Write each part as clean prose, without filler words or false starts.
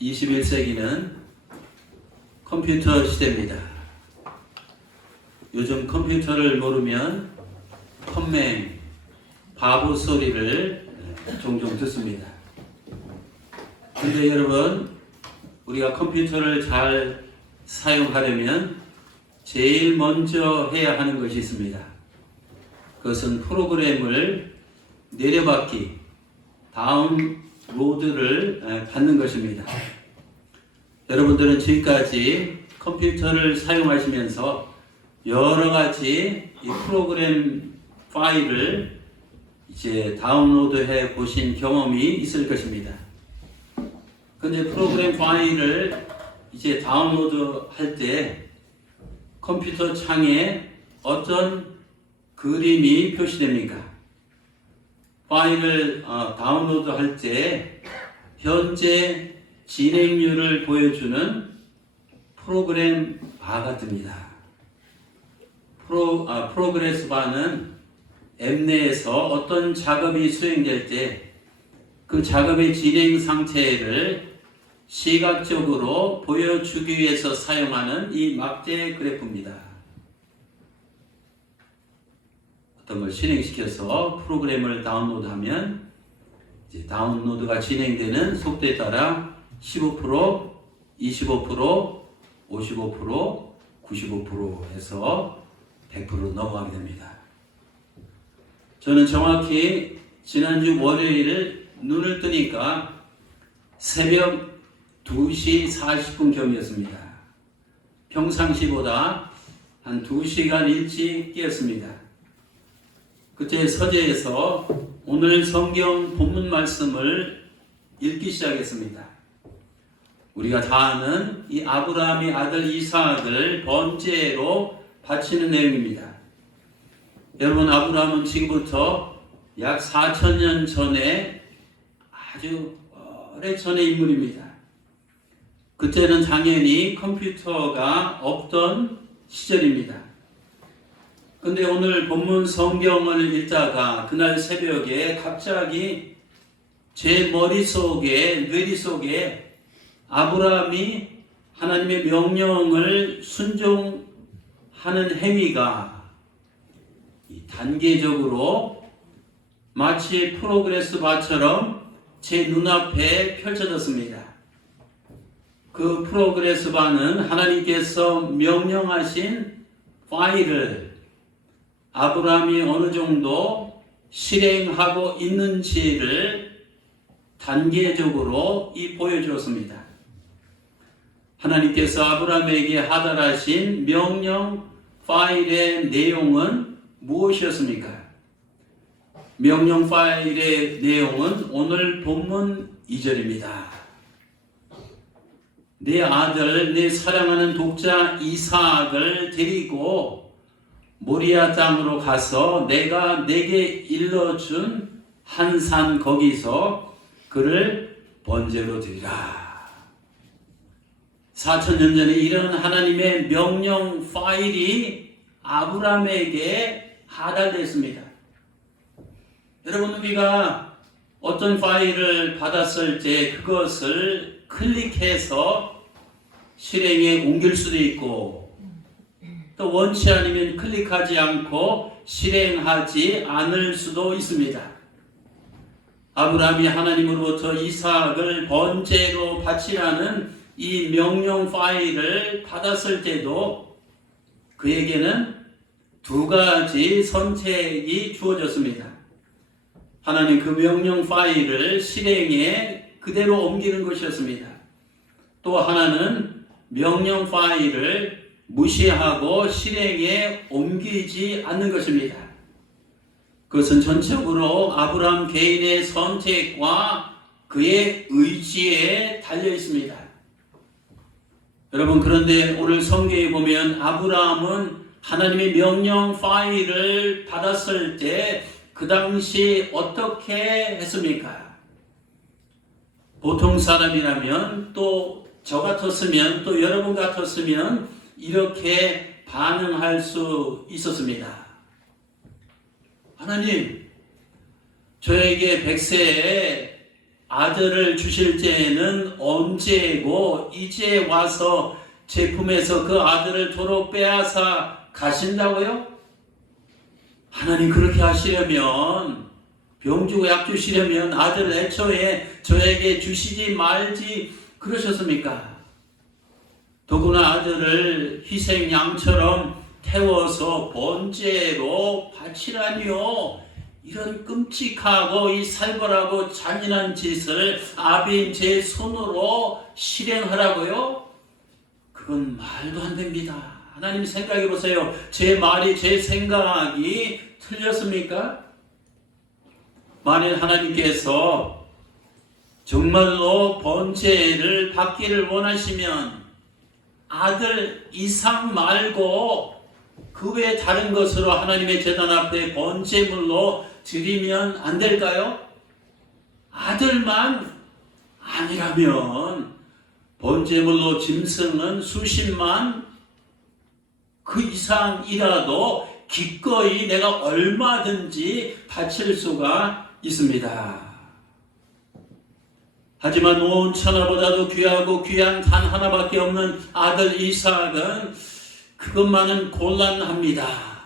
21세기는 컴퓨터 시대입니다. 요즘 컴퓨터를 모르면 컴맹, 바보 소리를 종종 듣습니다. 근데 여러분, 우리가 컴퓨터를 잘 사용하려면 제일 먼저 해야 하는 것이 있습니다. 그것은 프로그램을 내려받기, 다운로드를 받는 것입니다. 여러분들은 지금까지 컴퓨터를 사용하시면서 여러 가지 이 프로그램 파일을 이제 다운로드해 보신 경험이 있을 것입니다. 근데 프로그램 파일을 이제 다운로드 할 때 컴퓨터 창에 어떤 그림이 표시됩니까? 파일을 다운로드 할 때 현재 진행률을 보여주는 프로그램 바가 뜹니다. 프로그레스 바는 앱 내에서 어떤 작업이 수행될 때 그 작업의 진행 상태를 시각적으로 보여주기 위해서 사용하는 이 막대 그래프입니다. 어떤 걸 실행시켜서 프로그램을 다운로드하면 이제 다운로드가 진행되는 속도에 따라 15%, 25%, 55%, 95% 해서 100% 넘어가게 됩니다. 저는 정확히 지난주 월요일 눈을 뜨니까 새벽 2시 40분경이었습니다. 평상시보다 한 2시간 일찍 깨었습니다. 그때 서재에서 오늘 성경 본문 말씀을 읽기 시작했습니다. 우리가 다 아는 이 아브라함의 아들 이삭을 번제로 바치는 내용입니다. 여러분, 아브라함은 지금부터 약 4,000년 전에 아주 오래전의 인물입니다. 그때는 당연히 컴퓨터가 없던 시절입니다. 근데 오늘 본문 성경을 읽다가 그날 새벽에 갑자기 제 머릿속에, 뇌리속에 아브라함이 하나님의 명령을 순종하는 행위가 단계적으로 마치 프로그레스 바처럼 제 눈앞에 펼쳐졌습니다. 그 프로그레스 바는 하나님께서 명령하신 파일을 아브라함이 어느 정도 실행하고 있는지를 단계적으로 보여주었습니다. 하나님께서 아브라함에게 하달하신 명령 파일의 내용은 무엇이었습니까? 명령 파일의 내용은 오늘 본문 2절입니다. 내 아들, 내 사랑하는 독자 이삭을 데리고 모리아 땅으로 가서 내가 내게 일러준 한 산 거기서 그를 번제로 드리라. 4,000년 전에 이런 하나님의 명령 파일이 아브라함에게 하달됐습니다. 여러분, 우리가 어떤 파일을 받았을 때 그것을 클릭해서 실행에 옮길 수도 있고, 또 원치 않으면 클릭하지 않고 실행하지 않을 수도 있습니다. 아브라함이 하나님으로부터 이삭을 번제로 바치라는 이 명령 파일을 받았을 때도 그에게는 두 가지 선택이 주어졌습니다. 하나님 그 명령 파일을 실행에 그대로 옮기는 것이었습니다. 또 하나는 명령 파일을 무시하고 실행에 옮기지 않는 것입니다. 그것은 전적으로 아브라함 개인의 선택과 그의 의지에 달려 있습니다. 여러분, 그런데 오늘 성경에 보면 아브라함은 하나님의 명령 파일을 받았을 때 그 당시 어떻게 했습니까? 보통 사람이라면, 또 저 같았으면, 또 여러분 같았으면 이렇게 반응할 수 있었습니다. 하나님, 저에게 100세에 아들을 주실 때에는 언제고 이제 와서 제 품에서 그 아들을 도로 빼앗아 가신다고요? 하나님 그렇게 하시려면, 병 주고 약 주시려면 아들을 애초에 저에게 주시지 말지 그러셨습니까? 더구나 아들을 희생양처럼 태워서 번제로 바치라니요. 이런 끔찍하고 이 살벌하고 잔인한 짓을 아비인 제 손으로 실행하라고요? 그건 말도 안 됩니다. 하나님 생각해 보세요. 제 말이, 제 생각이 틀렸습니까? 만일 하나님께서 정말로 번제를 받기를 원하시면 아들 이상 말고 그 외에 다른 것으로 하나님의 제단 앞에 번제물로 드리면 안 될까요? 아들만 아니라면 번제물로 짐승은 수십만, 그 이상이라도 기꺼이 내가 얼마든지 바칠 수가 있습니다. 하지만 온 천하보다도 귀하고 귀한 단 하나밖에 없는 아들 이삭은 그것만은 곤란합니다.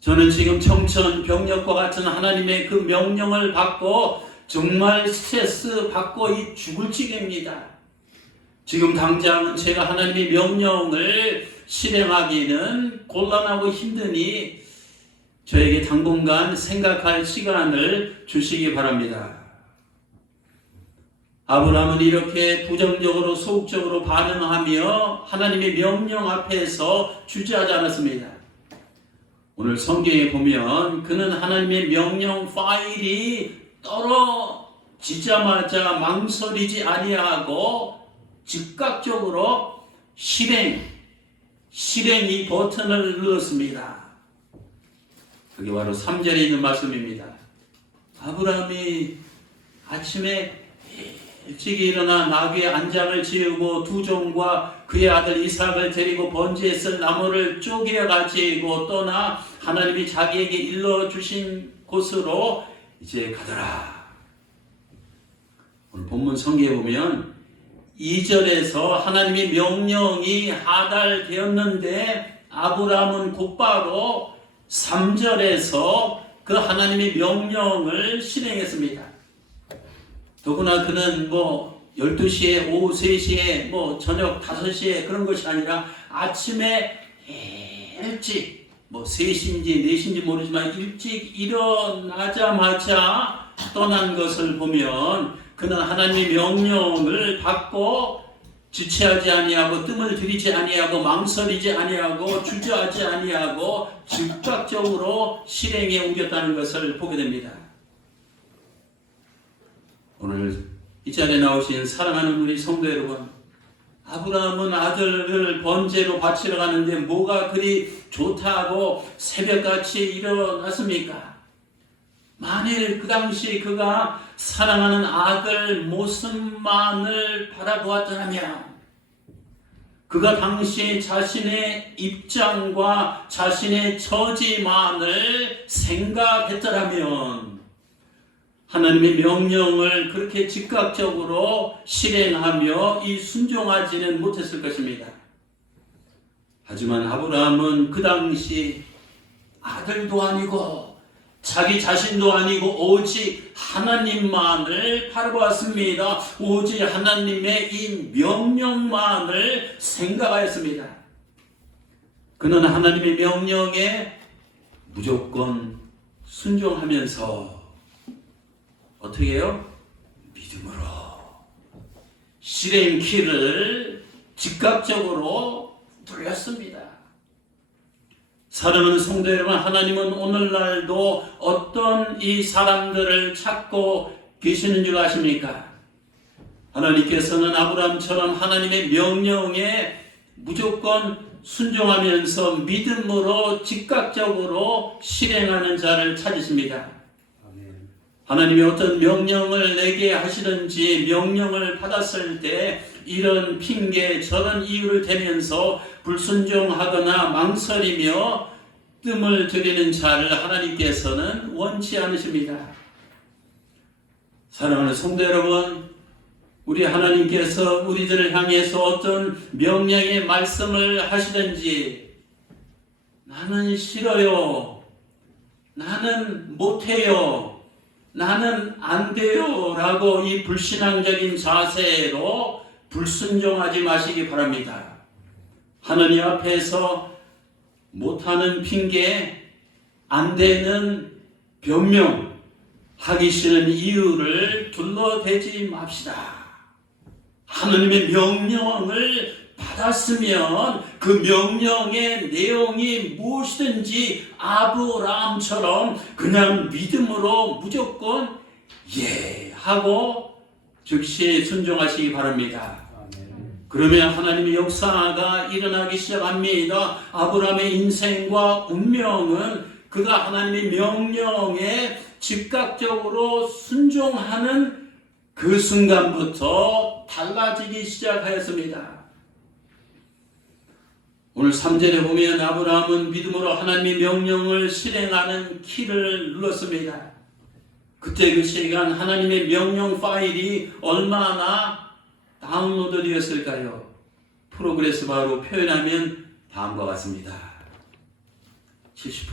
저는 지금 청천벽력과 같은 하나님의 그 명령을 받고 정말 스트레스 받고 죽을 지경입니다. 지금 당장 제가 하나님의 명령을 실행하기는 곤란하고 힘드니 저에게 당분간 생각할 시간을 주시기 바랍니다. 아브라함은 이렇게 부정적으로 소극적으로 반응하며 하나님의 명령 앞에서 주저하지 않았습니다. 오늘 성경에 보면 그는 하나님의 명령 파일이 떨어지자마자 망설이지 아니하고 즉각적으로 실행이 버튼을 눌렀습니다. 그게 바로 3절에 있는 말씀입니다. 아브라함이 아침에 일찍 일어나 나귀의 안장을 지우고 두 종과 그의 아들 이삭을 데리고 번제에 쓸 나무를 쪼개 가지고 떠나 하나님이 자기에게 일러주신 곳으로 이제 가더라. 오늘 본문 성경에 보면 2절에서 하나님의 명령이 하달되었는데 아브라함은 곧바로 3절에서 그 하나님의 명령을 실행했습니다. 더구나 그는 12시에, 오후 3시에, 저녁 5시에 그런 것이 아니라 아침에 일찍, 3시인지 4시인지 모르지만 일찍 일어나자마자 떠난 것을 보면 그는 하나님의 명령을 받고 지체하지 아니하고 뜸을 들이지 아니하고 망설이지 아니하고 주저하지 아니하고 즉각적으로 실행에 옮겼다는 것을 보게 됩니다. 오늘 이 자리에 나오신 사랑하는 우리 성도 여러분, 아브라함은 아들을 번제로 바치러 가는데 뭐가 그리 좋다고 새벽같이 일어났습니까? 만일 그 당시 그가 사랑하는 아들 모습만을 바라보았더라면, 그가 당시 자신의 입장과 자신의 처지만을 생각했더라면 하나님의 명령을 그렇게 즉각적으로 실행하며 이 순종하지는 못했을 것입니다. 하지만 아브라함은 그 당시 아들도 아니고 자기 자신도 아니고 오직 하나님만을 바라보았습니다. 오직 하나님의 이 명령만을 생각하였습니다. 그는 하나님의 명령에 무조건 순종하면서 어떻게 해요? 믿음으로 실행키를 즉각적으로 눌렸습니다. 사랑하는 성도 여러분, 하나님은 오늘날도 어떤 이 사람들을 찾고 계시는 줄 아십니까? 하나님께서는 아브라함처럼 하나님의 명령에 무조건 순종하면서 믿음으로 즉각적으로 실행하는 자를 찾으십니다. 하나님이 어떤 명령을 내게 하시든지 명령을 받았을 때 이런 핑계 저런 이유를 대면서 불순종하거나 망설이며 뜸을 들이는 자를 하나님께서는 원치 않으십니다. 사랑하는 성도 여러분, 우리 하나님께서 우리들을 향해서 어떤 명령의 말씀을 하시든지 나는 싫어요, 나는 못해요, 나는 안 돼요 라고 이 불신앙적인 자세로 불순종하지 마시기 바랍니다. 하나님 앞에서 못하는 핑계, 안 되는 변명, 하기 싫은 이유를 둘러대지 맙시다. 하나님의 명령을 받았으면 그 명령의 내용이 무엇이든지 아브라함처럼 그냥 믿음으로 무조건 예 하고 즉시 순종하시기 바랍니다. 그러면 하나님의 역사가 일어나기 시작합니다. 아브라함의 인생과 운명은 그가 하나님의 명령에 즉각적으로 순종하는 그 순간부터 달라지기 시작하였습니다. 오늘 3절에 보면 아브라함은 믿음으로 하나님의 명령을 실행하는 키를 눌렀습니다. 그때 그 시간 하나님의 명령 파일이 얼마나 다운로드 되었을까요? 프로그레스 바로 표현하면 다음과 같습니다. 70%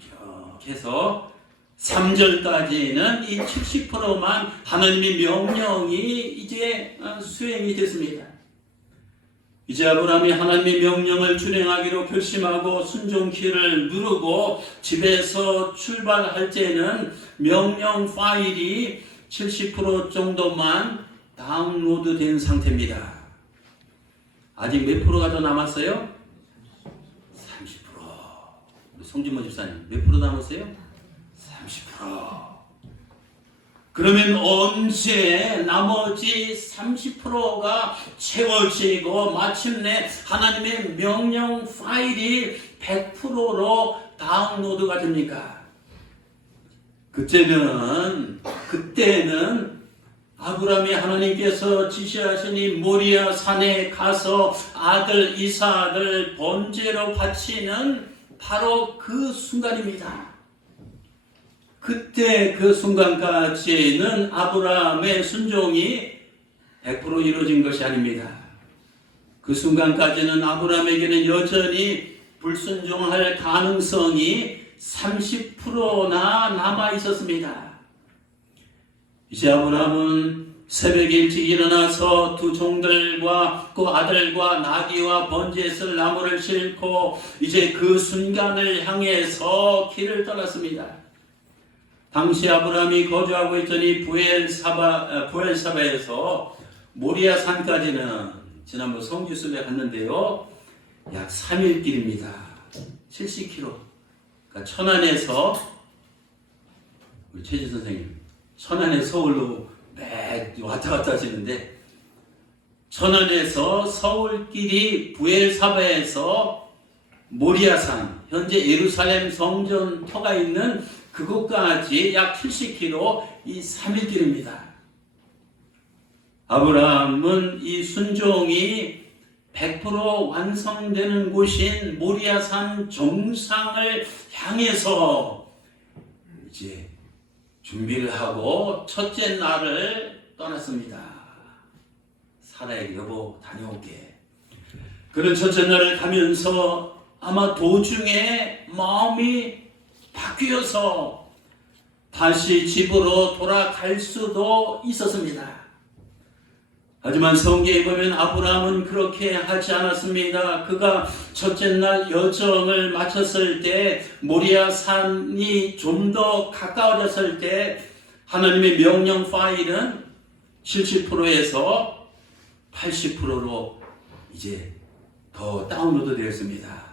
이렇게 해서 3절까지는 이 70%만 하나님의 명령이 이제 수행이 됐습니다. 이제 아브라함이 하나님의 명령을 준행하기로 결심하고 순종키를 누르고 집에서 출발할 때는 명령 파일이 70% 정도만 다운로드 된 상태입니다. 아직 몇 프로가 더 남았어요? 30%. 우리 송진모 집사님 몇 프로 남았어요? 30%. 그러면 언제 나머지 30%가 채워지고 마침내 하나님의 명령 파일이 100%로 다운로드가 됩니까? 그때는 아브라함이 하나님께서 지시하시니 모리아 산에 가서 아들 이삭을 번제로 바치는 바로 그 순간입니다. 그때 그 순간까지는 아브라함의 순종이 100% 이루어진 것이 아닙니다. 그 순간까지는 아브라함에게는 여전히 불순종할 가능성이 30%나 남아 있었습니다. 이제 아브라함은 새벽에 일찍 일어나서 두 종들과 그 아들과 나귀와 번제쓸 나무를 싣고 이제 그 순간을 향해서 길을 떠났습니다. 당시 아브라함이 거주하고 있던 이 부엘사바에서 모리아 산까지는 지난번 성지순례 갔는데요, 약 3일 길입니다. 70km. 그러니까 천안에서 우리 최지 선생님, 천안에서 서울로 매 왔다 갔다 하시는데 천안에서 서울길이 부엘사바에서 모리아산, 현재 예루살렘 성전 터가 있는 그곳까지 약 70km, 이 3일 길입니다. 아브라함은 이 순종이 100% 완성되는 곳인 모리아산 정상을 향해서 이제 준비를 하고 첫째 날을 떠났습니다. 사라에게 여보 다녀올게. 그런 첫째 날을 가면서 아마 도중에 마음이 바뀌어서 다시 집으로 돌아갈 수도 있었습니다. 하지만 성경에 보면 아브라함은 그렇게 하지 않았습니다. 그가 첫째 날 여정을 마쳤을 때 모리아 산이 좀 더 가까워졌을 때 하나님의 명령 파일은 70%에서 80%로 이제 더 다운로드 되었습니다.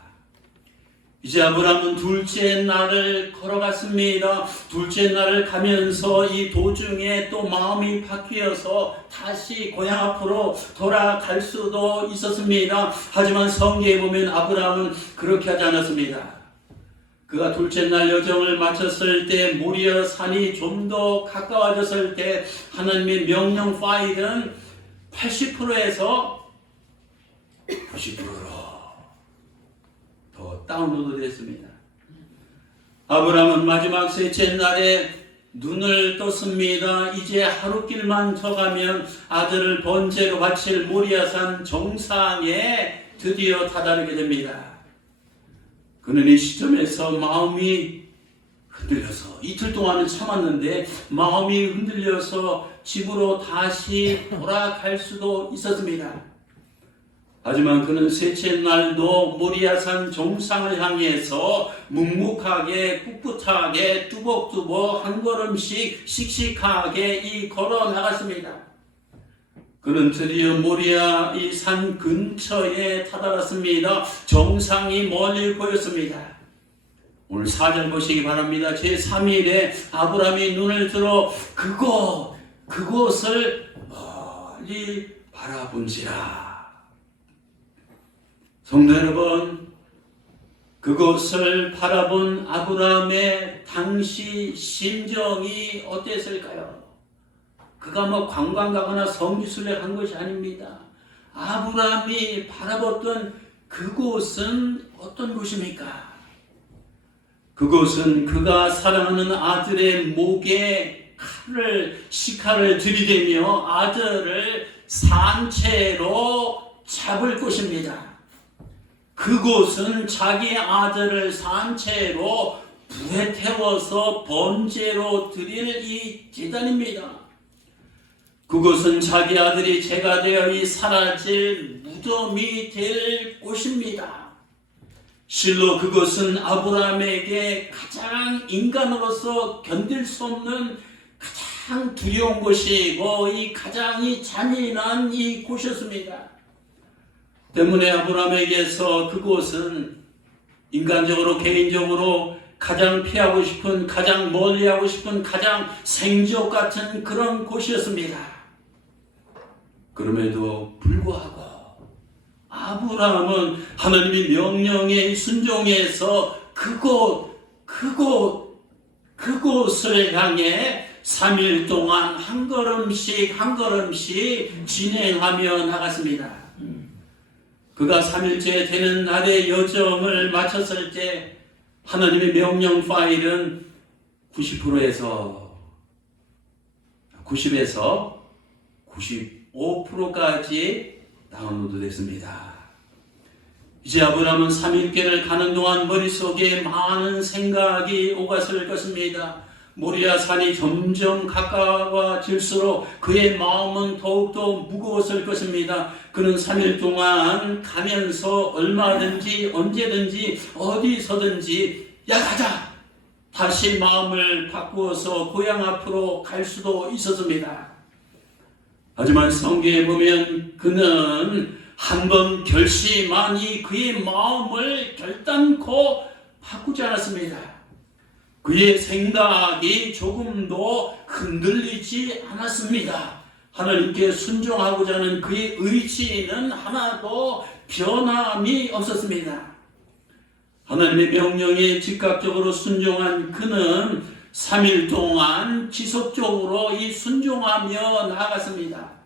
이제 아브라함은 둘째 날을 걸어갔습니다. 둘째 날을 가면서 이 도중에 또 마음이 바뀌어서 다시 고향 앞으로 돌아갈 수도 있었습니다. 하지만 성경에 보면 아브라함은 그렇게 하지 않았습니다. 그가 둘째 날 여정을 마쳤을 때 모리아 산이 좀 더 가까워졌을 때 하나님의 명령 파일은 80%에서 90%로 다운로드 됐습니다. 아브라함은 마지막 셋째 날에 눈을 떴습니다. 이제 하루길만 더 가면 아들을 번제로 바칠 모리아산 정상에 드디어 다다르게 됩니다. 그는 이 시점에서 마음이 흔들려서 이틀 동안은 참았는데 마음이 흔들려서 집으로 다시 돌아갈 수도 있었습니다. 하지만 그는 셋째 날도 모리아산 정상을 향해서 묵묵하게 꿋꿋하게 뚜벅뚜벅 한 걸음씩 씩씩하게 걸어 나갔습니다. 그는 드디어 모리아 이 산 근처에 다다랐습니다. 정상이 멀리 보였습니다. 오늘 4절 보시기 바랍니다. 제3일에 아브라함이 눈을 들어 그곳을 멀리 바라본지라. 성도 여러분, 그곳을 바라본 아브라함의 당시 심정이 어땠을까요? 그가 관광 가거나 성지순례를 한 것이 아닙니다. 아브라함이 바라봤던 그곳은 어떤 곳입니까? 그곳은 그가 사랑하는 아들의 목에 식칼을 들이대며 아들을 산채로 잡을 곳입니다. 그곳은 자기 아들을 산채로 불에 태워서 번제로 드릴 이 제단입니다. 그곳은 자기 아들이 죄가 되어 사라질 무덤이 될 곳입니다. 실로 그것은 아브라함에게 가장 인간으로서 견딜 수 없는 가장 두려운 곳이고 가장 잔인한 곳이었습니다. 때문에 아브라함에게서 그곳은 인간적으로 개인적으로 가장 피하고 싶은, 가장 멀리하고 싶은, 가장 생지옥 같은 그런 곳이었습니다. 그럼에도 불구하고 아브라함은 하나님의 명령에 순종해서 그곳을 향해 3일 동안 한 걸음씩 진행하며 나갔습니다. 그가 3일째 되는 날의 여정을 마쳤을 때 하나님의 명령 파일은 90에서 95%까지 다운로드 됐습니다. 이제 아브라함은 3일길을 가는 동안 머릿속에 많은 생각이 오갔을 것입니다. 모리아 산이 점점 가까워질수록 그의 마음은 더욱더 무거웠을 것입니다. 그는 3일 동안 가면서 얼마든지 언제든지 어디서든지 가자! 다시 마음을 바꾸어서 고향 앞으로 갈 수도 있었습니다. 하지만 성경에 보면 그는 한번 결심한 그의 마음을 결단코 바꾸지 않았습니다. 그의 생각이 조금도 흔들리지 않았습니다. 하나님께 순종하고자 하는 그의 의지는 하나도 변함이 없었습니다. 하나님의 명령에 즉각적으로 순종한 그는 3일 동안 지속적으로 순종하며 나아갔습니다.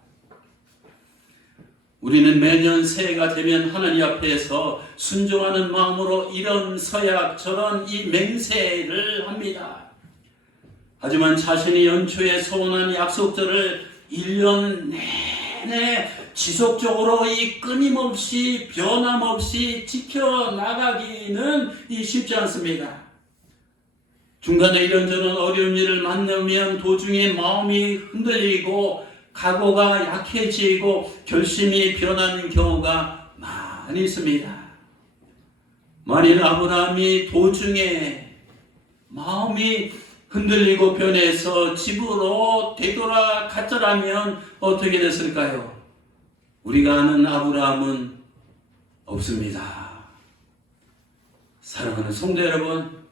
우리는 매년 새해가 되면 하나님 앞에서 순종하는 마음으로 이런 서약 저런 맹세를 합니다. 하지만 자신이 연초에 소원한 약속들을 1년 내내 지속적으로 끊임없이 변함없이 지켜나가기는 쉽지 않습니다. 중간에 이런저런 어려운 일을 만나면 도중에 마음이 흔들리고 각오가 약해지고 결심이 변하는 경우가 많이 있습니다. 만일 아브라함이 도중에 마음이 흔들리고 변해서 집으로 되돌아갔더라면 어떻게 됐을까요? 우리가 아는 아브라함은 없습니다. 사랑하는 성도 여러분,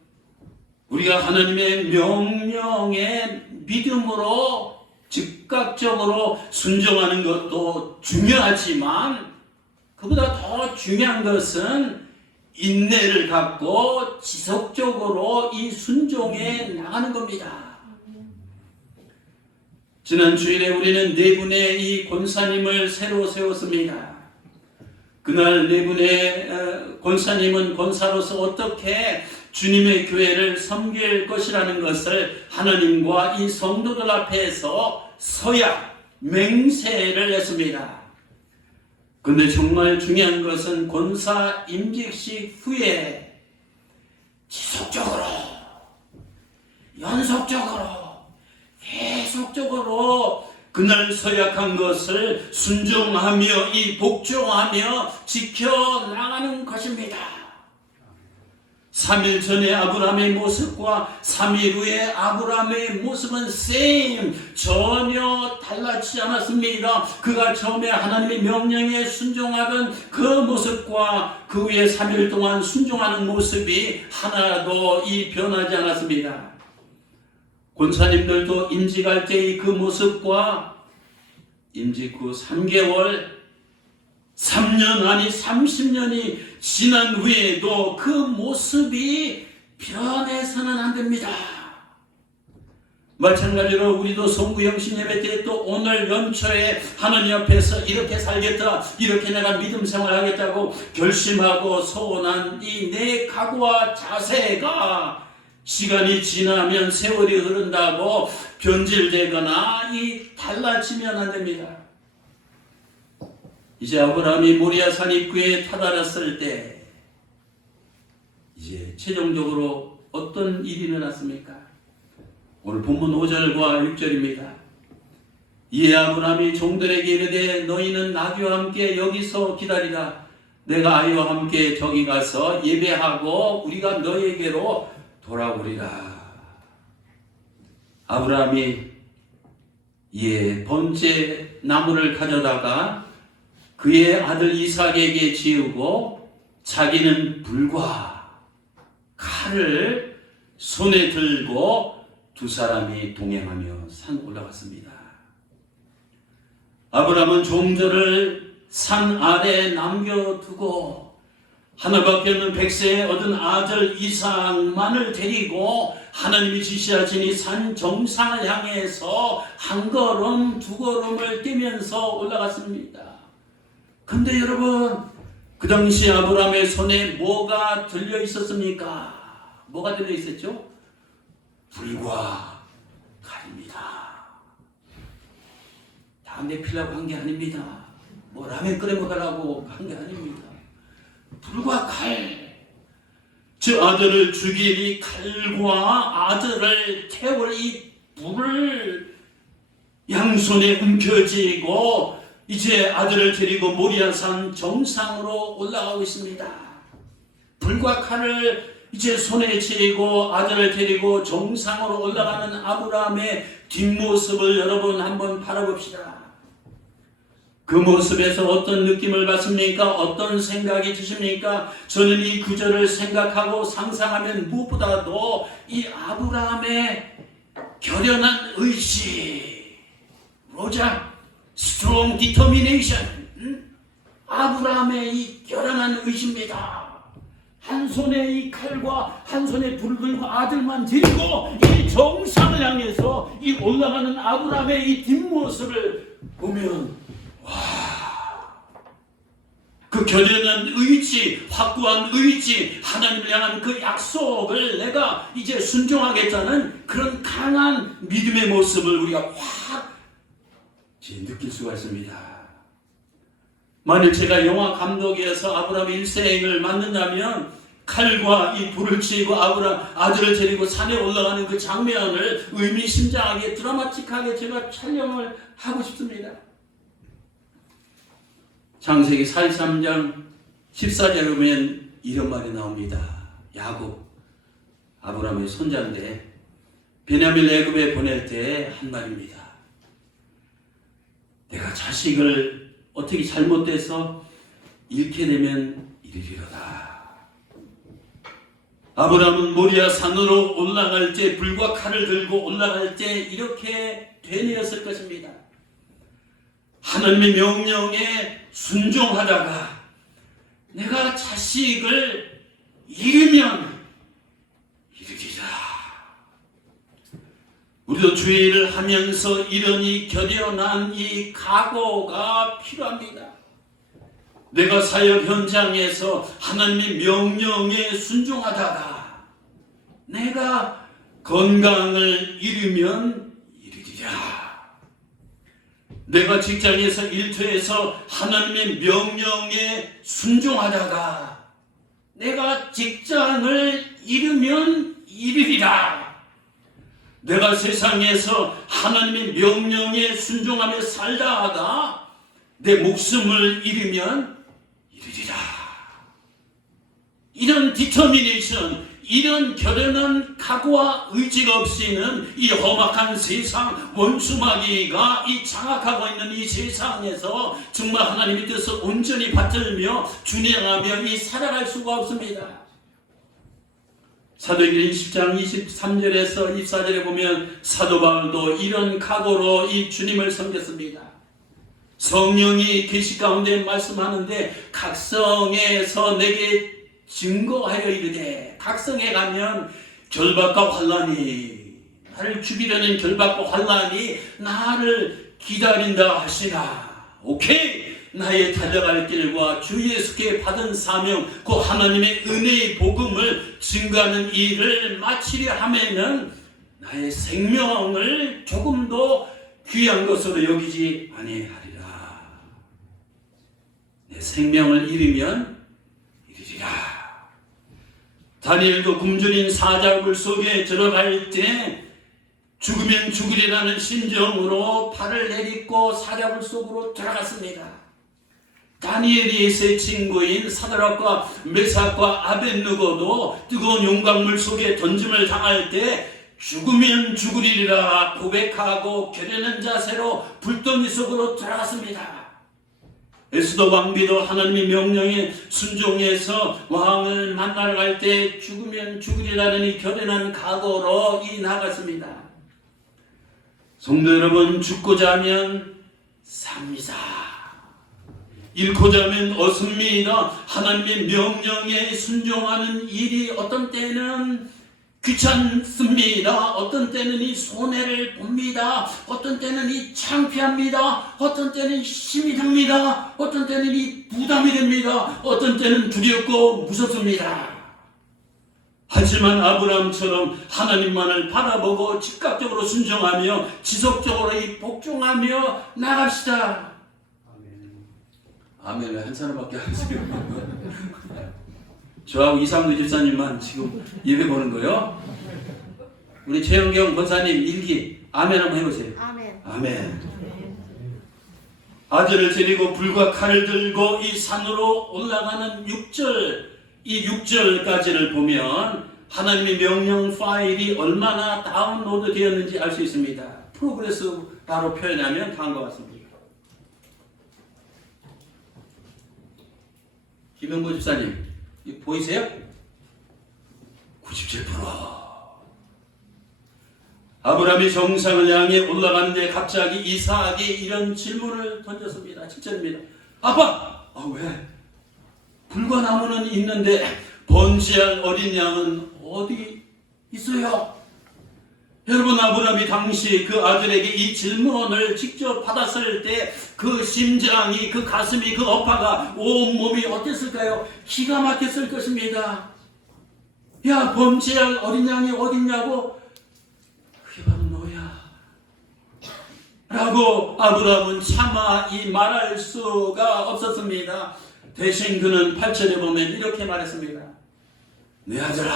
우리가 하나님의 명령에 믿음으로 즉각적으로 순종하는 것도 중요하지만 그보다 더 중요한 것은 인내를 갖고 지속적으로 순종에 나가는 겁니다. 지난 주일에 우리는 네 분의 권사님을 새로 세웠습니다. 그날 네 분의 권사님은 권사로서 어떻게 주님의 교회를 섬길 것이라는 것을 하나님과 이 성도들 앞에서 서약, 맹세를 했습니다. 근데 정말 중요한 것은 권사 임직식 후에 지속적으로, 연속적으로, 계속적으로 그날 서약한 것을 순종하며 이 복종하며 지켜나가는 것입니다. 3일 전에 아브라함의 모습과 3일 후에 아브라함의 모습은 전혀 달라지지 않았습니다. 그가 처음에 하나님의 명령에 순종하던 그 모습과 그 후에 3일 동안 순종하는 모습이 하나도 변하지 않았습니다. 권사님들도 임직할 때의 그 모습과 임직 후 3개월, 3년 아니 30년이 지난 후에도 그 모습이 변해서는 안 됩니다. 마찬가지로 우리도 송구영신 예배 때 또 오늘 연초에 하나님 앞에서 이렇게 살겠다, 이렇게 내가 믿음 생활하겠다고 결심하고 소원한 이 내 각오와 자세가 시간이 지나면 세월이 흐른다고 변질되거나 달라지면 안 됩니다. 이제 아브라함이 모리아산 입구에 다다랐을 때 이제 최종적으로 어떤 일이 일어났습니까? 오늘 본문 5절과 6절입니다. 이에 아브라함이 종들에게 이르되 너희는 나귀와 함께 여기서 기다리라. 내가 아이와 함께 저기 가서 예배하고 우리가 너희에게로 돌아오리라. 아브라함이 번제 나무를 가져다가 그의 아들 이삭에게 지우고 자기는 불과 칼을 손에 들고 두 사람이 동행하며 산 올라갔습니다. 아브라함은 종들을 산 아래에 남겨두고 하나밖에 없는 백세에 얻은 아들 이삭만을 데리고 하나님이 지시하시니 산 정상을 향해서 한 걸음 두 걸음을 뛰면서 올라갔습니다. 근데 여러분, 그 당시 아브라함의 손에 뭐가 들려 있었습니까? 뭐가 들려 있었죠? 불과 칼입니다. 담배 피려고 한 게 아닙니다. 뭐 라면 끓여 먹으라고 한 게 아닙니다. 불과 칼. 저 아들을 죽일 이 칼과 아들을 태울 이 불을 양손에 움켜쥐고 이제 아들을 데리고 모리아산 정상으로 올라가고 있습니다. 불과 칼을 이제 손에 쥐고 아들을 데리고 정상으로 올라가는 아브라함의 뒷모습을 여러분 한번 바라봅시다. 그 모습에서 어떤 느낌을 받습니까? 어떤 생각이 드십니까? 저는 이 구절을 생각하고 상상하면 무엇보다도 이 아브라함의 결연한 의지, strong determination, 아브라함의 이 결연한 의지입니다. 한 손에 이 칼과 한 손에 불을 들고 아들만 들고 이 정상을 향해서 이 올라가는 아브라함의 이 뒷모습을 보면 그 결연한 의지, 확고한 의지, 하나님을 향한 그 약속을 내가 이제 순종하겠다는 그런 강한 믿음의 모습을 우리가 확 느낄 수가 있습니다. 만일 제가 영화 감독이어서 아브라함의 일생을 만든다면 칼과 이 불을 쥐고 아브라함 아들을 데리고 산에 올라가는 그 장면을 의미심장하게 드라마틱하게 제가 촬영을 하고 싶습니다. 창세기 43장 14절에 보면 이런 말이 나옵니다. 야곱, 아브라함의 손자인데 베냐민 애굽에 보낼 때 한 말입니다. 내가 자식을 어떻게 잘못돼서 잃게 되면 이르리로다. 아브라함은 모리아 산으로 올라갈 때 불과 칼을 들고 올라갈 때 이렇게 되뇌었을 것입니다. 하나님의 명령에 순종하다가 내가 자식을 잃으면 이르리라. 우리도 주의 일을 하면서 이런 이 결연한 이 각오가 필요합니다. 내가 사역 현장에서 하나님의 명령에 순종하다가 내가 건강을 잃으면 이르리라. 내가 직장에서 일터에서 하나님의 명령에 순종하다가 내가 직장을 잃으면 이르리라. 내가 세상에서 하나님의 명령에 순종하며 살다가 내 목숨을 잃으면 이르리라. 이런 디터미네이션, 이런 결연한 각오와 의지가 없이는 이 험악한 세상, 원수마귀가 이 장악하고 있는 이 세상에서 정말 하나님의 뜻을 온전히 받들며 준행하며 이 살아갈 수가 없습니다. 사도행전 10장 23절에서 24절에 보면 사도 바울도 이런 각오로 이 주님을 섬겼습니다. 성령이 계시 가운데 말씀하는데 각성에서 내게 증거하여 이르되, 각성에 가면 결박과 환난이, 나를 죽이려는 결박과 환난이 나를 기다린다 하시나. 오케이, 나의 달려갈 길과 주 예수께 받은 사명, 그 하나님의 은혜의 복음을 증거하는 일을 마치려 하면은 나의 생명을 조금도 귀한 것으로 여기지 아니하리라. 내 생명을 잃으면 이르리라. 다니엘도 굶주린 사자굴 속에 들어갈 때 죽으면 죽으리라는 심정으로 발을 내딛고 사자굴 속으로 들어갔습니다. 다니엘이 세 친구인 사드락과 메삭과 아벳느고도 뜨거운 용광물 속에 던짐을 당할 때 죽으면 죽으리라 고백하고 결연한 자세로 불덩이 속으로 들어갔습니다. 에스더 왕비도 하나님의 명령에 순종해서 왕을 만나러 갈 때 죽으면 죽으리라는 이 결연한 각오로 나갔습니다. 성도 여러분, 죽고자 하면 삽니다. 잃고자 하면 얻습니다. 하나님의 명령에 순종하는 일이 어떤 때는 귀찮습니다. 어떤 때는 이 손해를 봅니다. 어떤 때는 이 창피합니다. 어떤 때는 힘이 듭니다. 어떤 때는 이 부담이 됩니다. 어떤 때는 두렵고 무섭습니다. 하지만 아브라함처럼 하나님만을 바라보고 즉각적으로 순종하며 지속적으로 이 복종하며 나갑시다. 아멘. 한 사람밖에 안 하세요. 저하고 이상도 집사님만 지금 예배 보는 거요. 우리 최영경 권사님 일기 아멘 한번 해보세요. 아멘. 아멘. 아들을 데리고 불과 칼을 들고 이 산으로 올라가는 6절, 이 6절까지를 보면 하나님의 명령 파일이 얼마나 다운로드 되었는지 알 수 있습니다. 프로그레스 바로 표현하면 다음과 같습니다. 김영구 집사님, 이거 보이세요? 97%. 아브라함이 정상을 향해 올라가는데 갑자기 이삭이 이런 질문을 던졌습니다. 7절입니다. 아빠! 왜? 불과 나무는 있는데 번제할 어린 양은 어디 있어요? 여러분, 아브라함이 당시 그 아들에게 이 질문을 직접 받았을 때 그 심장이, 그 가슴이, 그 어파가 온몸이 어땠을까요? 기가 막혔을 것입니다. 야, 번제할 어린 양이 어딨냐고? 그게 바로 너야 라고 아브라함은 차마 이 말할 수가 없었습니다. 대신 그는 8절에 보면 이렇게 말했습니다. 내 아들아,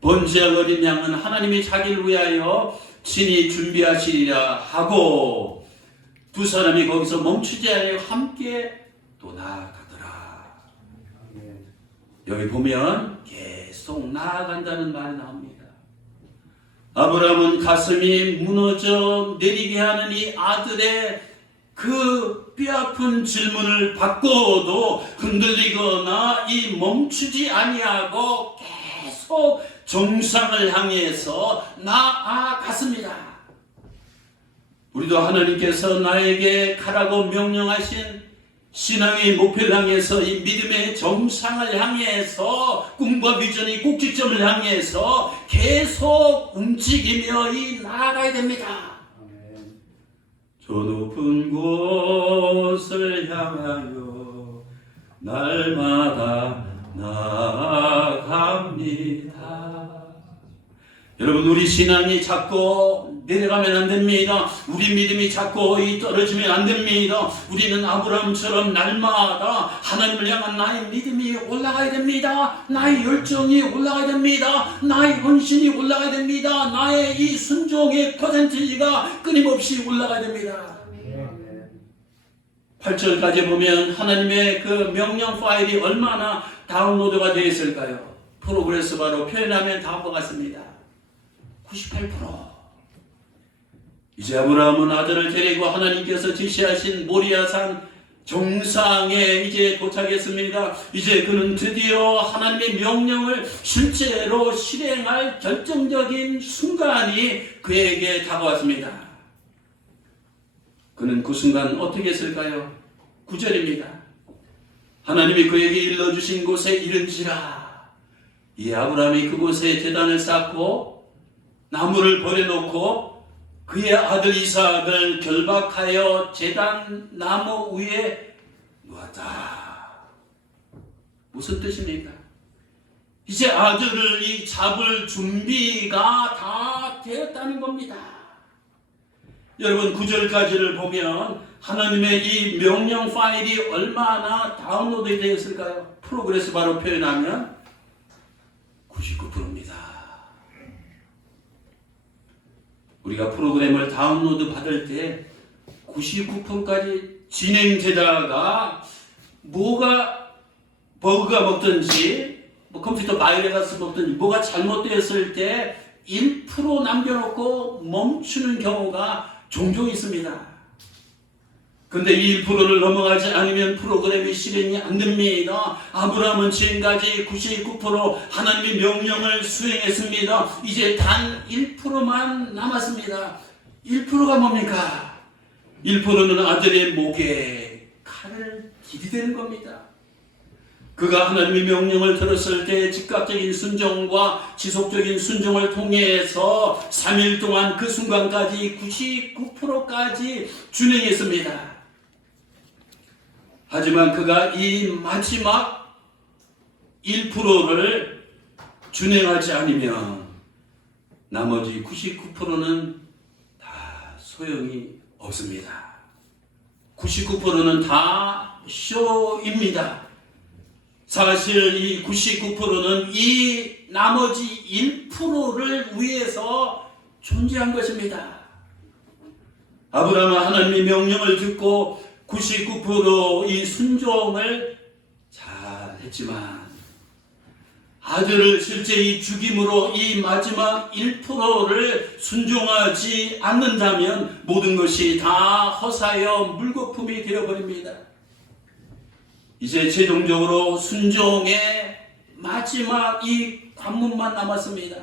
번제할 어린 양은 하나님이 자기를 위하여 친히 준비하시리라 하고 두 사람이 거기서 멈추지 않고 함께 또 나아가더라. 여기 보면 계속 나아간다는 말이 나옵니다. 아브라함은 가슴이 무너져 내리게 하는 이 아들의 그 뼈아픈 질문을 받고도 흔들리거나 이 멈추지 아니하고 계속 정상을 향해서 나아갔습니다. 우리도 하나님께서 나에게 가라고 명령하신 신앙의 목표를 향해서 이 믿음의 정상을 향해서 꿈과 비전의 꼭지점을 향해서 계속 움직이며 나아가야 됩니다. 저 높은 곳을 향하여 날마다 나아갑니다. 여러분, 우리 신앙이 자꾸 내려가면 안 됩니다. 우리 믿음이 자꾸 떨어지면 안 됩니다. 우리는 아브라함처럼 날마다 하나님을 향한 나의 믿음이 올라가야 됩니다. 나의 열정이 올라가야 됩니다. 나의 헌신이 올라가야 됩니다. 나의 이 순종의 퍼센티지가 끊임없이 올라가야 됩니다. 8절까지 보면 하나님의 그 명령 파일이 얼마나 다운로드가 되어 있을까요? 프로그레스 바로 표현하면 다음과 같습니다. 98%. 이제 아브라함은 아들을 데리고 하나님께서 지시하신 모리아산 정상에 이제 도착했습니다. 이제 그는 드디어 하나님의 명령을 실제로 실행할 결정적인 순간이 그에게 다가왔습니다. 그는 그 순간 어떻게 했을까요? 9절입니다. 하나님이 그에게 일러주신 곳에 이른지라. 이 아브라함이 그곳에 제단을 쌓고 나무를 버려놓고 그의 아들 이삭을 결박하여 제단 나무 위에 놓았다. 무슨 뜻입니까? 이제 아들을 잡을 준비가 다 되었다는 겁니다. 여러분, 9절까지를 보면 하나님의 이 명령 파일이 얼마나 다운로드 되었을까요? 프로그레스 바로 표현하면 99%입니다. 우리가 프로그램을 다운로드 받을 때 99%까지 진행되다가 뭐가 버그가 먹든지 컴퓨터 바이러스 먹든지 뭐가 잘못되었을 때 1% 남겨놓고 멈추는 경우가 종종 있습니다. 근데 이 1%를 넘어가지 않으면 프로그램이 실행이 안 됩니다. 아브라함은 지금까지 99% 하나님의 명령을 수행했습니다. 이제 단 1%만 남았습니다. 1%가 뭡니까? 1%는 아들의 목에 칼을 들이대는 겁니다. 그가 하나님의 명령을 들었을 때 즉각적인 순종과 지속적인 순종을 통해서 3일 동안 그 순간까지 99%까지 준행했습니다. 하지만 그가 이 마지막 1%를 준행하지 않으면 나머지 99%는 다 소용이 없습니다. 99%는 다 쇼입니다. 사실 이 99%는 이 나머지 1%를 위해서 존재한 것입니다. 아브라함은 하나님의 명령을 듣고 99%이 순종을 잘 했지만 아들을 실제 죽임으로 이 마지막 1%를 순종하지 않는다면 모든 것이 다 허사여 물거품이 되어버립니다. 이제 최종적으로 순종의 마지막 이 관문만 남았습니다.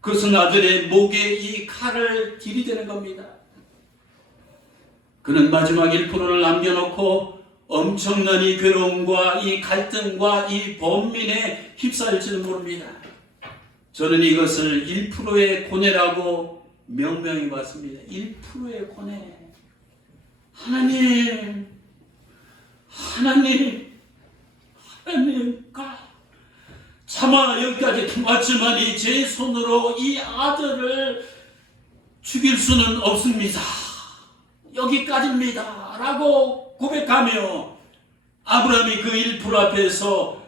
그것은 아들의 목에 이 칼을 들이대는 겁니다. 그는 마지막 1%를 남겨놓고 엄청난 이 괴로움과 이 갈등과 이 번민에 휩싸일지는 모릅니다. 저는 이것을 1%의 고뇌라고 명명해 봤습니다. 1%의 고뇌. 하나님가 차마 여기까지 왔지만 제 손으로 이 아들을 죽일 수는 없습니다. 여기까지입니다. 라고 고백하며 아브라함이 그 1% 앞에서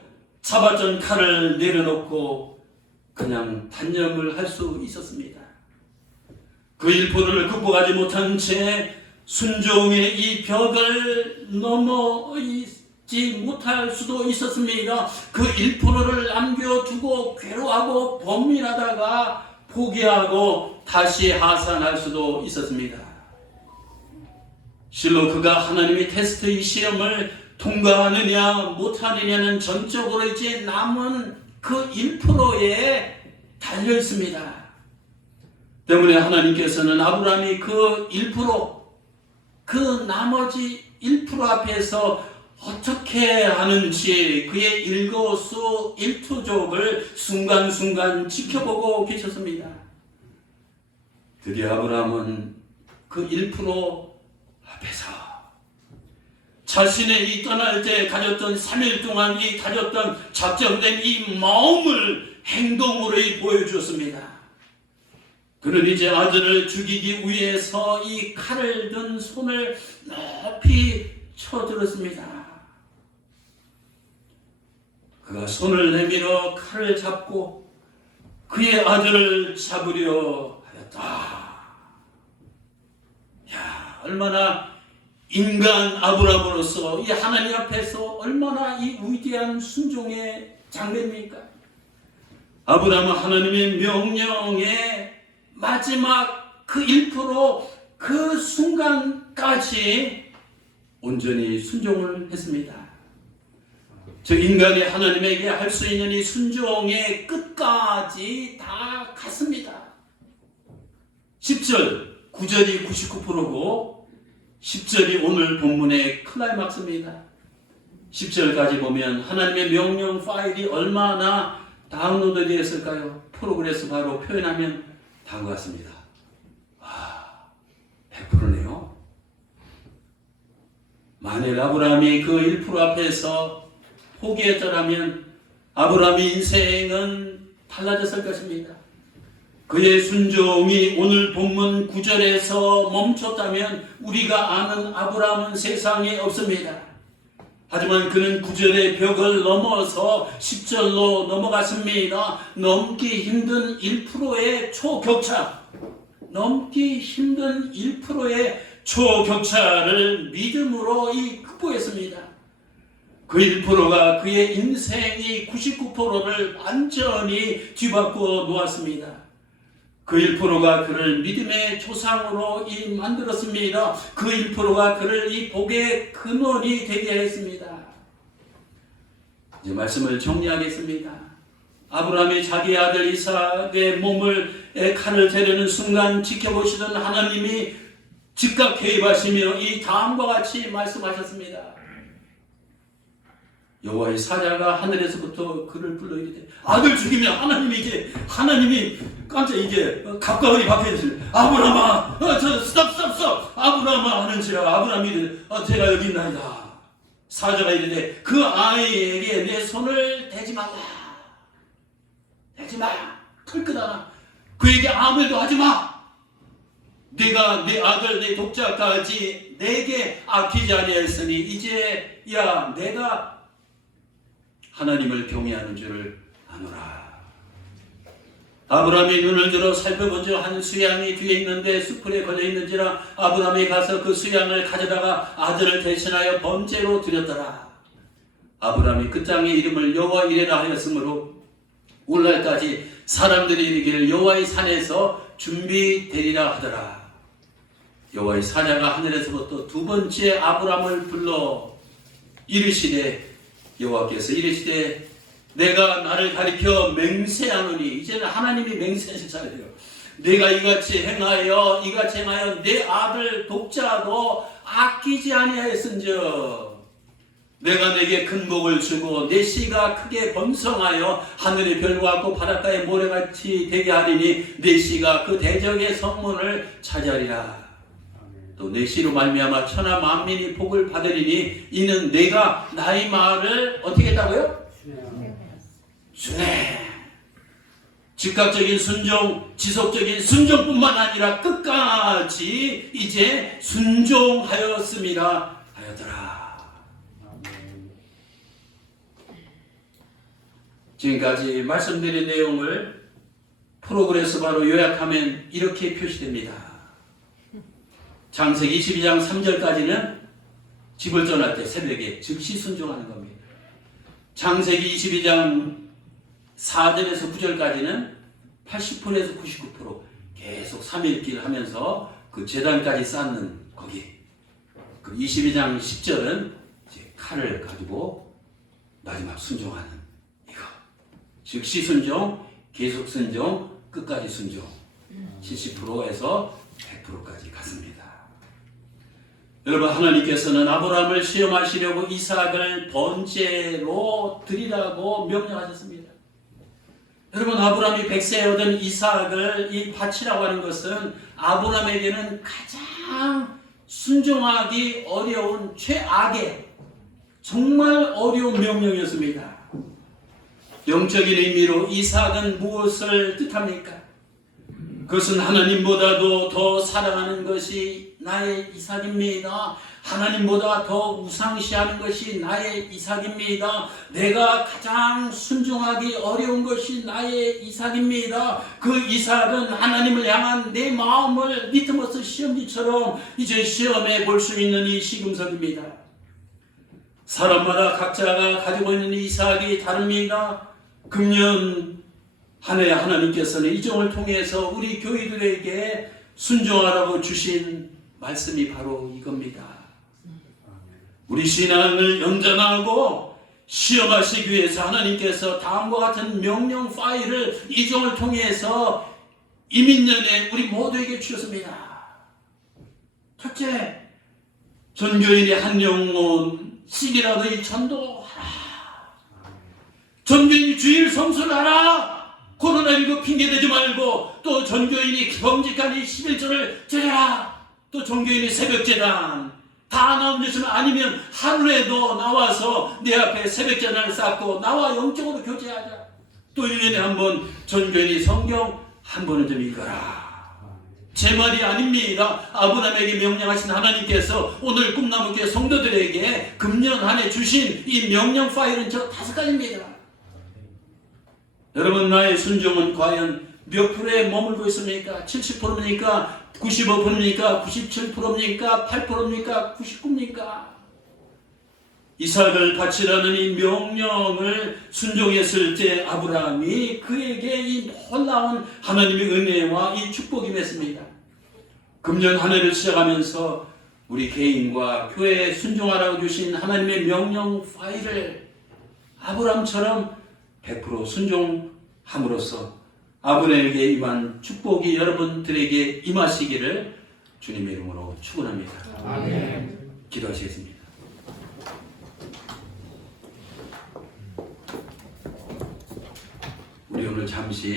잡았던 칼을 내려놓고 그냥 단념을 할 수 있었습니다. 그 1%를 극복하지 못한 채 순종의 이 벽을 넘어있지 못할 수도 있었습니다. 그 1%를 남겨두고 괴로워하고 번민하다가 포기하고 다시 하산할 수도 있었습니다. 실로 그가 하나님의 테스트 이 시험을 통과하느냐 못하느냐는 전적으로 이제 남은 그 1%에 달려 있습니다. 때문에 하나님께서는 아브라함이 그 1%, 그 나머지 1% 앞에서 어떻게 하는지 그의 일거수일투족을 순간순간 지켜보고 계셨습니다. 드디어 아브라함은 그 1% 앞에서 자신의 떠날 때 가졌던 3일 동안 가졌던 작정된 이 마음을 행동으로 보여주었습니다. 그는 이제 아들을 죽이기 위해서 이 칼을 든 손을 높이 쳐들었습니다. 그가 손을 내밀어 칼을 잡고 그의 아들을 잡으려 하였다. 야, 얼마나 인간 아브라함으로서 이 하나님 앞에서 얼마나 이 위대한 순종의 장면입니까? 아브라함은 하나님의 명령에 마지막 그 1% 그 순간까지 온전히 순종을 했습니다. 저 인간이 하나님에게 할 수 있는 이 순종의 끝까지 다 갔습니다. 10절, 9절이 99%고 10절이 오늘 본문의 클라이막스입니다. 10절까지 보면 하나님의 명령 파일이 얼마나 다운로드 되었을까요? 프로그레스 바로 표현하면 다음과 같습니다. 와, 100%네요. 만일 아브라함이 그 1% 앞에서 포기했더라면 아브라함의 인생은 달라졌을 것입니다. 그의 순종이 오늘 본문 9절에서 멈췄다면 우리가 아는 아브라함은 세상에 없습니다. 하지만 그는 9절의 벽을 넘어서 10절로 넘어갔습니다. 넘기 힘든 1%의 초격차, 넘기 힘든 1%의 초격차를 믿음으로 극복했습니다. 그 1%가 그의 인생이 99%를 완전히 뒤바꿔 놓았습니다. 그 1%가 그를 믿음의 조상으로 만들었습니다. 그 1%가 그를 이 복의 근원이 되게 했습니다. 이제 말씀을 정리하겠습니다. 아브라함이 자기 아들 이삭의 몸을 칼을 재려는 순간 지켜보시던 하나님이 즉각 개입하시며 이 다음과 같이 말씀하셨습니다. 여호와의 사자가 하늘에서부터 그를 불러 이르되 아들 죽이면 하나님이 깜짝 갑과을이 박혀있으니 아브라함아 스톱 아브라함아 하는지라 아브라함이 이르되 제가 여기 있나이다. 사자가 이르되 그 아이에게 내 손을 대지 마 클끄다나 그에게 아무 일도 하지 마. 네가 내 아들 내 독자까지 내게 아끼지 아니하였으니 이제야 내가 하나님을 경외하는 줄을 아노라. 아브라함이 눈을 들어 살펴본즉 한 수양이 뒤에 있는데 수풀에 걸려 있는지라 아브라함이 가서 그 수양을 가져다가 아들을 대신하여 번제로 드렸더라. 아브라함이 그 땅의 이름을 여호와 이레라 하였으므로 오늘날까지 사람들이 이르기를 여호와의 산에서 준비되리라 하더라. 여호와의 사자가 하늘에서부터 두 번째 아브라함을 불러 이르시되 여호와께서 이르시되 내가 나를 가리켜 맹세하노니 이제는 하나님이 맹세하실 차례예요. 내가 이같이 행하여 내 아들 독자도 아끼지 아니하였은즉 내가 내게 큰 복을 주고 내 씨가 크게 번성하여 하늘의 별과 같고 바닷가의 모래같이 되게 하리니 내 씨가 그 대적의 성문을 차지하리라. 또 내 씨로 말미암아 천하 만민이 복을 받으리니 이는 내가 나의 말을 어떻게 했다고요? 주네. 즉각적인 순종, 지속적인 순종뿐만 아니라 끝까지 이제 순종하였습니다 하였더라. 지금까지 말씀드린 내용을 프로그레스 바로 요약하면 이렇게 표시됩니다. 창세기 22장 3절까지는 집을 떠날 때 새벽에 즉시 순종하는 겁니다. 창세기 22장 4절에서 9절까지는 80%에서 99% 계속 3일길 하면서 그 제단까지 쌓는 거기. 그 22장 10절은 이제 칼을 가지고 마지막 순종하는 이거. 즉시 순종, 계속 순종, 끝까지 순종. 70%에서 100%까지 갔습니다. 여러분, 하나님께서는 아브라함을 시험하시려고 이삭을 번제로 드리라고 명령하셨습니다. 여러분, 아브라함이 100세에 얻은 이삭을 바치라고 하는 것은 아브라함에게는 가장 순종하기 어려운 최악의 정말 어려운 명령이었습니다. 영적인 의미로 이삭은 무엇을 뜻합니까? 그것은 하나님보다도 더 사랑하는 것이 나의 이삭입니다. 하나님보다 더 우상시하는 것이 나의 이삭입니다. 내가 가장 순종하기 어려운 것이 나의 이삭입니다. 그 이삭은 하나님을 향한 내 마음을 리트머스 시험지처럼 이제 시험해 볼 수 있는 이 시금석입니다. 사람마다 각자가 가지고 있는 이삭이 다릅니다. 금년 한 해 하나님께서는 이 종을 통해서 우리 교회들에게 순종하라고 주신 말씀이 바로 이겁니다. 우리 신앙을 연장하고 시험하시기 위해서 하나님께서 다음과 같은 명령 파일을 이 종을 통해서 이민년에 우리 모두에게 주셨습니다. 첫째, 전교인이 한 영혼씩이라도 이 전도하라. 전교인이 주일 성수를 하라. 코로나19 핑계대지 말고 또 전교인이 경직하니 11조를 드려라. 또 전교인이 새벽제단 다 나오면 아니면 하루에도 나와서 내 앞에 새벽제단을 쌓고 나와 영적으로 교제하자. 또 1년에 한 번 전교인이 성경 한 번은 좀 읽어라. 제 말이 아닙니다. 아브라함에게 명령하신 하나님께서 오늘 꿈나무교회 성도들에게 금년 한 해 주신 이 명령 파일은 저 5가지입니다. 여러분, 나의 순종은 과연 몇 프로에 머물고 있습니까? 70%입니까? 95%입니까? 97%입니까? 8%입니까? 99%입니까? 이삭을 바치라는 이 명령을 순종했을 때 아브라함이 그에게 이 놀라운 하나님의 은혜와 이 축복이 맺습니다. 금년 한 해를 시작하면서 우리 개인과 교회에 순종하라고 주신 하나님의 명령 파일을 아브라함처럼 100% 순종함으로써 아브라함에게 임한 축복이 여러분들에게 임하시기를 주님의 이름으로 축원합니다. 아멘. 기도하시겠습니다. 우리 오늘 잠시